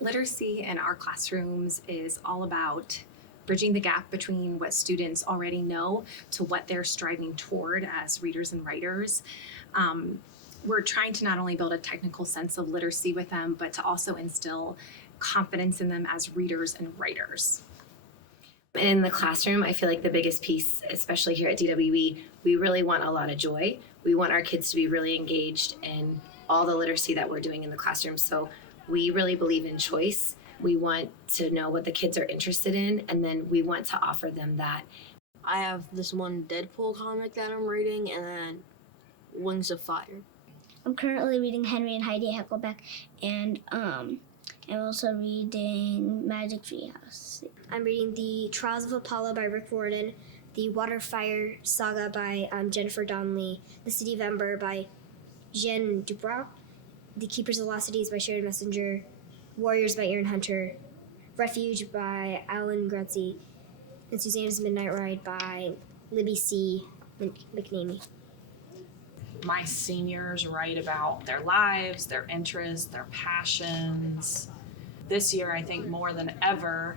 Literacy in our classrooms is all about bridging the gap between what students already know to what they're striving toward as readers and writers. We're trying to not only build a technical sense of literacy with them, but to also instill confidence in them as readers and writers. In the classroom, I feel like the biggest piece, especially here at DWE, we really want a lot of joy. We want our kids to be really engaged in all the literacy that we're doing in the classroom. So we really believe in choice. We want to know what the kids are interested in, and then we want to offer them that. I have this one Deadpool comic that I'm reading, and then Wings of Fire. I'm currently reading Henry and Heidi Hecklebeck, and I'm also reading Magic Treehouse. I'm reading The Trials of Apollo by Rick Riordan, The Waterfire Saga by Jennifer Donnelly, The City of Ember by Jeanne Dubrow, The Keepers of Lost Cities by Sharon Messenger, Warriors by Aaron Hunter, Refuge by Alan Gruncy, and Susanna's Midnight Ride by Libby C. McNamee. My seniors write about their lives, their interests, their passions. This year, I think more than ever,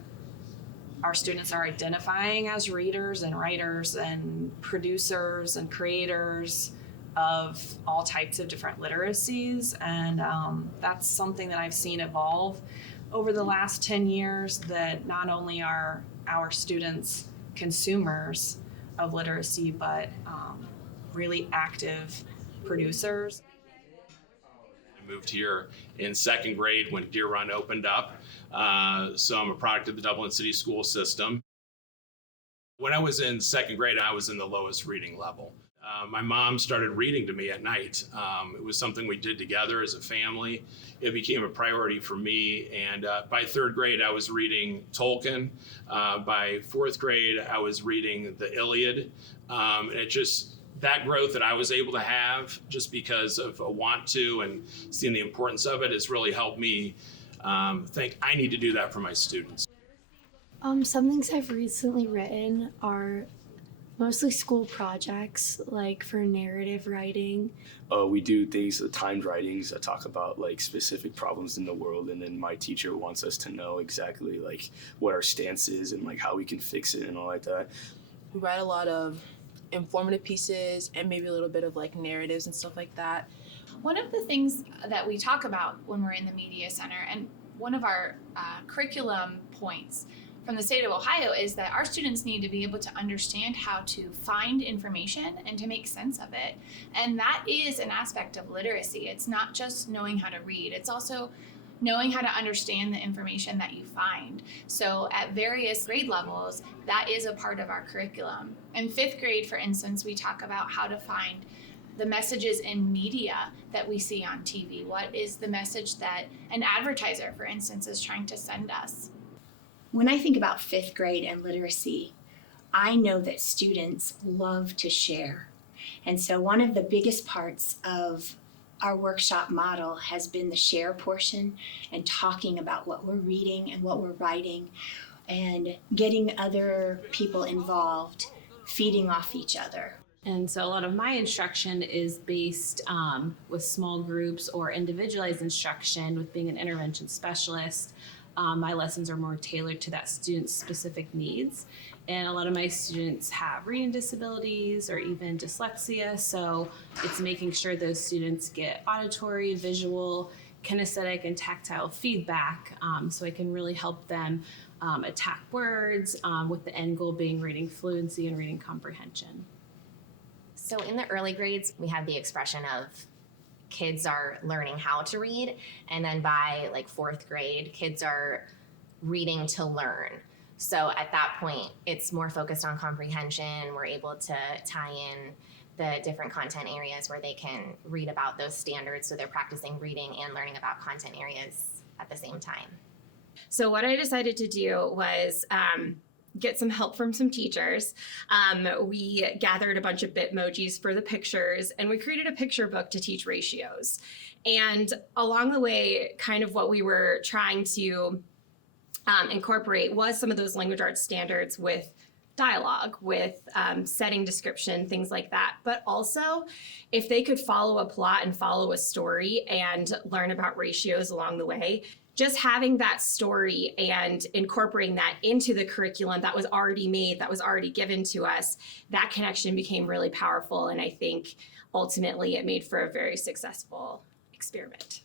our students are identifying as readers and writers and producers and creators of all types of different literacies, and that's something that I've seen evolve over the last 10 years, that not only are our students consumers of literacy, but really active producers. I moved here in second grade when Deer Run opened up, so I'm a product of the Dublin City School System. When I was in second grade, I was in the lowest reading level. My mom started reading to me at night. It was something we did together as a family. It became a priority for me, and by third grade, I was reading Tolkien. By fourth grade, I was reading the Iliad. And it just, that growth that I was able to have just because of a want to and seeing the importance of it has really helped me think I need to do that for my students. Some things I've recently written are mostly school projects, like for narrative writing. We do things, timed writings that talk about like specific problems in the world, and then my teacher wants us to know exactly like what our stance is and like how we can fix it and all like that. We write a lot of informative pieces and maybe a little bit of like narratives and stuff like that. One of the things that we talk about when we're in the Media Center, and one of our curriculum points from the state of Ohio, is that our students need to be able to understand how to find information and to make sense of it. And that is an aspect of literacy. It's not just knowing how to read, it's also knowing how to understand the information that you find. So at various grade levels, that is a part of our curriculum. In fifth grade, for instance, we talk about how to find the messages in media that we see on TV. What is the message that an advertiser, for instance, is trying to send us? When I think about fifth grade and literacy, I know that students love to share. And so one of the biggest parts of our workshop model has been the share portion and talking about what we're reading and what we're writing and getting other people involved, feeding off each other. And so a lot of my instruction is based with small groups or individualized instruction with being an intervention specialist. My lessons are more tailored to that student's specific needs. And a lot of my students have reading disabilities or even dyslexia. So it's making sure those students get auditory, visual, kinesthetic, and tactile feedback so I can really help them attack words with the end goal being reading fluency and reading comprehension. So in the early grades, we have the expression of kids are learning how to read, and then by like fourth grade, kids are reading to learn. So at that point, it's more focused on comprehension. We're able to tie in the different content areas where they can read about those standards, so they're practicing reading and learning about content areas at the same time. So what I decided to do was get some help from some teachers. We gathered a bunch of Bitmojis for the pictures, and we created a picture book to teach ratios. And along the way, kind of what we were trying to incorporate was some of those language arts standards with dialogue, with setting description, things like that. But also, if they could follow a plot and follow a story and learn about ratios along the way, just having that story and incorporating that into the curriculum that was already made, that was already given to us, that connection became really powerful. And I think ultimately it made for a very successful experiment.